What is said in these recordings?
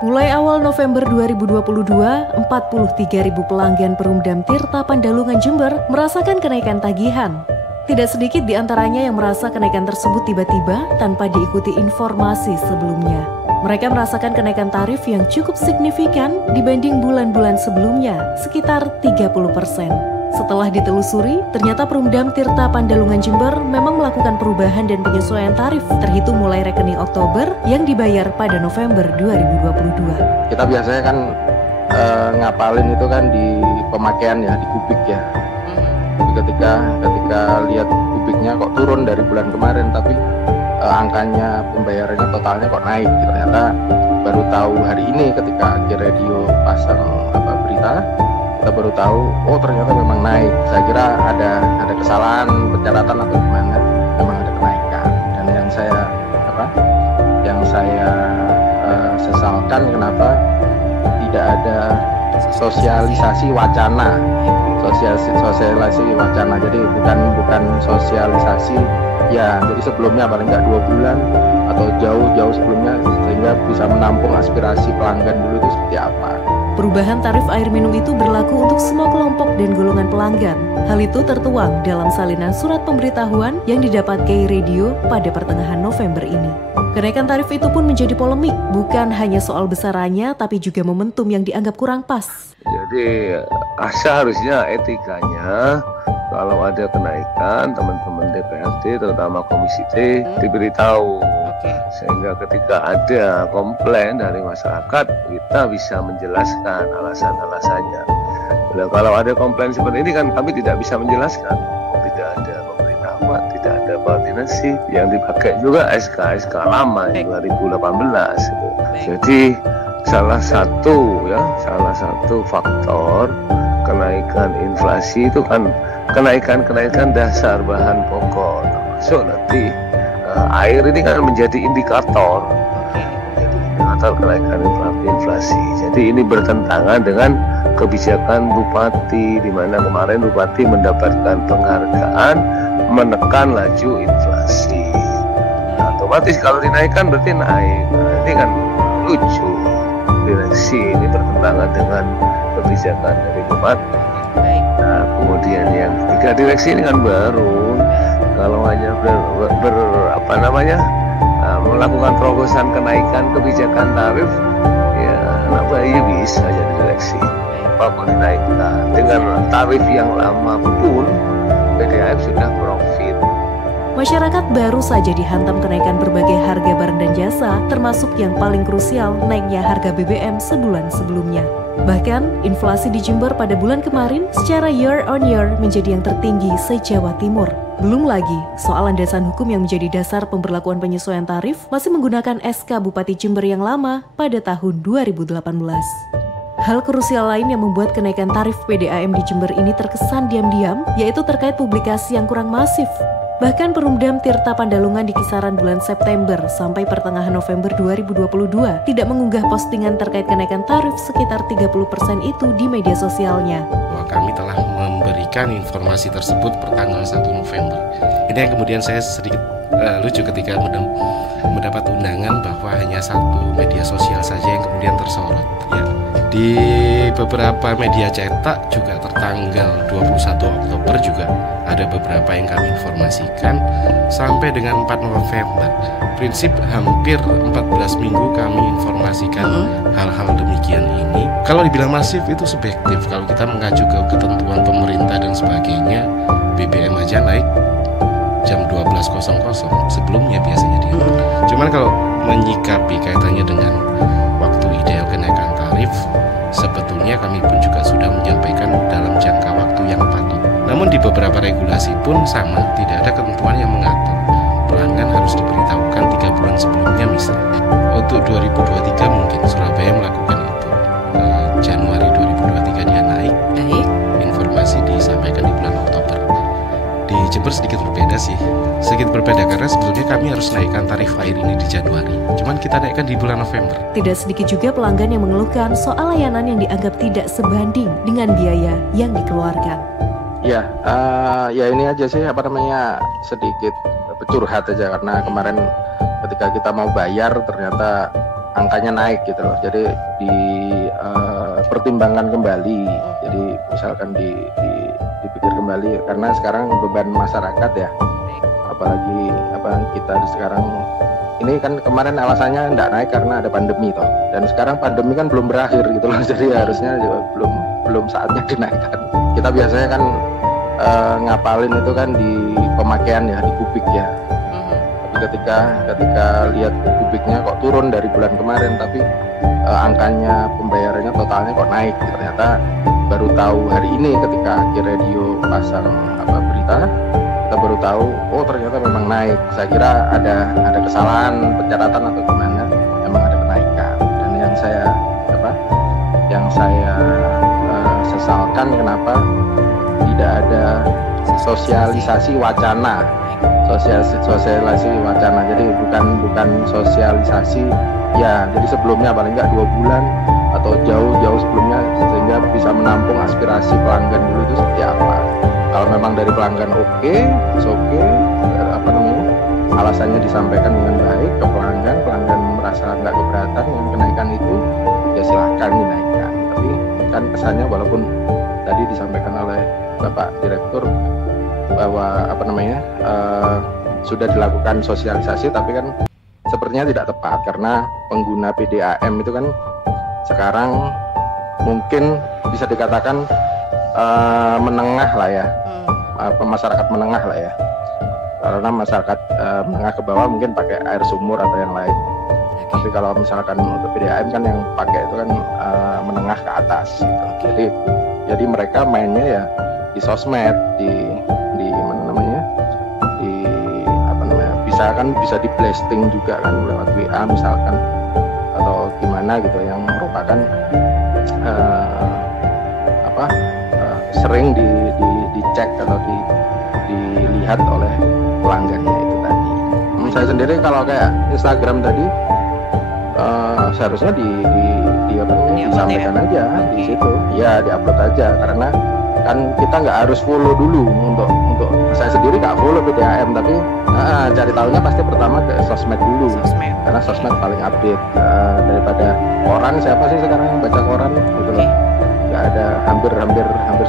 Mulai awal November 2022, 43.000 pelanggan Perumdam Tirta Pandalungan Jember merasakan kenaikan tagihan. Tidak sedikit di antaranya yang merasa kenaikan tersebut tiba-tiba tanpa diikuti informasi sebelumnya. Mereka merasakan kenaikan tarif yang cukup signifikan dibanding bulan-bulan sebelumnya, sekitar 30%. Setelah ditelusuri, ternyata Perumdam Tirta Pandalungan Jember memang melakukan perubahan dan penyesuaian tarif terhitung mulai rekening Oktober yang dibayar pada November 2022. Kita biasanya kan ngapalin itu kan di pemakaian ya, di kubik ya. Tapi ketika lihat kubiknya kok turun dari bulan kemarin, tapi angkanya pembayarannya totalnya kok naik. Ternyata baru tahu hari ini ketika Akhir Radio pasang berita, kita baru tahu, oh ternyata memang naik. Saya kira ada kesalahan pencatatan atau gimana, memang ada kenaikan. Dan yang saya sesalkan kenapa tidak ada sosialisasi wacana, jadi bukan sosialisasi ya. Jadi sebelumnya paling nggak 2 bulan atau jauh sebelumnya, sehingga bisa menampung aspirasi pelanggan dulu itu seperti apa. Perubahan tarif air minum itu berlaku untuk semua kelompok dan golongan pelanggan. Hal itu tertuang dalam salinan surat pemberitahuan yang didapat KI Radio pada pertengahan November ini. Kenaikan tarif itu pun menjadi polemik, bukan hanya soal besarannya, tapi juga momentum yang dianggap kurang pas. Jadi seharusnya etikanya kalau ada kenaikan, teman-teman DPRD terutama Komisi D diberitahu. Sehingga ketika ada komplain dari masyarakat, kita bisa menjelaskan alasan-alasannya. Nah, kalau ada komplain seperti ini kan kami tidak bisa menjelaskan. Tidak ada pemberitahuan, tidak ada koordinasi. Yang dipakai juga SK lama 2018. Jadi salah satu faktor kenaikan inflasi itu kan kenaikan dasar bahan pokok, termasuk nanti air ini kan menjadi indikator kenaikan inflasi. Jadi ini bertentangan dengan kebijakan Bupati, di mana kemarin Bupati mendapatkan penghargaan menekan laju inflasi. Nah, otomatis kalau dinaikkan berarti naik. Nah, ini kan lucu. Direksi ini bertentangan dengan kebijakan dari Bupati. Nah, kemudian yang ketiga, direksi ini kan baru. Kalau hanya melakukan terobosan kenaikan kebijakan tarif, ya anak bayi bisa jadi direksi. Apapun dinaikkan dengan tarif yang lama pun PDAM sudah profit. Masyarakat baru saja dihantam kenaikan berbagai harga barang dan jasa, termasuk yang paling krusial naiknya harga BBM sebulan sebelumnya. Bahkan, inflasi di Jember pada bulan kemarin secara year on year menjadi yang tertinggi se-Jawa Timur. Belum lagi, soal landasan hukum yang menjadi dasar pemberlakuan penyesuaian tarif masih menggunakan SK Bupati Jember yang lama pada tahun 2018. Hal krusial lain yang membuat kenaikan tarif PDAM di Jember ini terkesan diam-diam, yaitu terkait publikasi yang kurang masif. Bahkan Perumdam Tirta Pandalungan di kisaran bulan September sampai pertengahan November 2022 tidak mengunggah postingan terkait kenaikan tarif sekitar 30% itu di media sosialnya. Kami telah memberikan informasi tersebut per tanggal 1 November. Ini yang kemudian saya sedikit lucu ketika mendapat undangan bahwa hanya satu media sosial saja yang kemudian tersorot. Ya, di beberapa media cetak juga tertanggal 21 Oktober juga ada beberapa yang kami informasikan sampai dengan 4 November. Prinsip hampir 14 minggu kami informasikan hal-hal demikian ini. Kalau dibilang masif itu subjektif. Kalau kita mengacu ke ketentuan pemerintah dan sebagainya, BBM aja naik jam 12.00 sebelumnya biasanya dia. Cuman kalau menyikapi kaitannya dengan waktu ideal kenaikan tarif, sebetulnya kami pun juga sudah menyampaikan dalam jangka waktu yang patut. Namun di beberapa regulasi pun sama, tidak ada ketentuan yang mengatur pelanggan harus diberitahukan 3 bulan sebelumnya misalnya. Untuk 2023 mungkin Surabaya melakukan itu. Januari 2023 dia naik. Informasi disampaikan di bulan Oktober. Di Jember sedikit berbeda sih. Sedikit berbeda karena sebetulnya kami harus naikkan tarif air ini di Januari. Cuman kita naikkan di bulan November. Tidak sedikit juga pelanggan yang mengeluhkan soal layanan yang dianggap tidak sebanding dengan biaya yang dikeluarkan. Ya ini aja sih sedikit curhat aja, karena kemarin ketika kita mau bayar ternyata angkanya naik gitu loh. Jadi pertimbangkan kembali. Jadi misalkan dipikir kembali karena sekarang beban masyarakat ya. Apalagi kita sekarang ini kan kemarin alasannya nggak naik karena ada pandemi toh. Dan sekarang pandemi kan belum berakhir gitu loh. Jadi harusnya juga belum saatnya dinaikkan. Kita biasanya kan ngapalin itu kan di pemakaian ya, di kubik ya. Tapi ketika lihat kubiknya kok turun dari bulan kemarin, tapi angkanya pembayarannya totalnya kok naik. Ternyata baru tahu hari ini ketika Ki Radio pasang berita, kita baru tahu oh ternyata memang naik. Saya kira ada kesalahan pencatatan atau gimana, memang ada kenaikan. Dan yang saya sesalkan kenapa tidak ada sosialisasi wacana. Sosialisasi wacana, jadi bukan sosialisasi ya, jadi sebelumnya paling nggak 2 bulan atau jauh sebelumnya sehingga bisa menampung aspirasi pelanggan dulu itu seperti apa. Kalau memang dari pelanggan oke, alasannya disampaikan dengan baik ke pelanggan merasa nggak keberatan dengan kenaikan itu, ya silahkan dinaikkan. Tapi kan kesannya walaupun tadi disampaikan oleh Bapak Direktur bahwa sudah dilakukan sosialisasi, tapi kan sepertinya tidak tepat karena pengguna PDAM itu kan sekarang mungkin bisa dikatakan menengah lah ya, masyarakat menengah lah ya, karena masyarakat menengah ke bawah mungkin pakai air sumur atau yang lain. Tapi kalau misalkan untuk PDAM kan yang pakai itu kan menengah ke atas gitu. Jadi mereka mainnya ya di sosmed, bisa di blasting juga kan lewat WA misalkan atau gimana gitu, yang merupakan sering dicek atau dilihat oleh pelanggannya itu tadi. Saya sendiri kalau kayak Instagram tadi seharusnya disampaikan aja di situ, ya diupload aja, karena kan kita nggak harus follow dulu. Untuk saya sendiri nggak follow PDAM, tapi cari tahunya pasti pertama ke sosmed dulu, karena sosmed paling update daripada koran. Siapa sih sekarang yang baca koran gitu loh? Nggak ada, hampir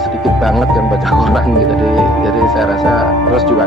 sedikit banget yang baca koran gitu. Jadi saya rasa terus juga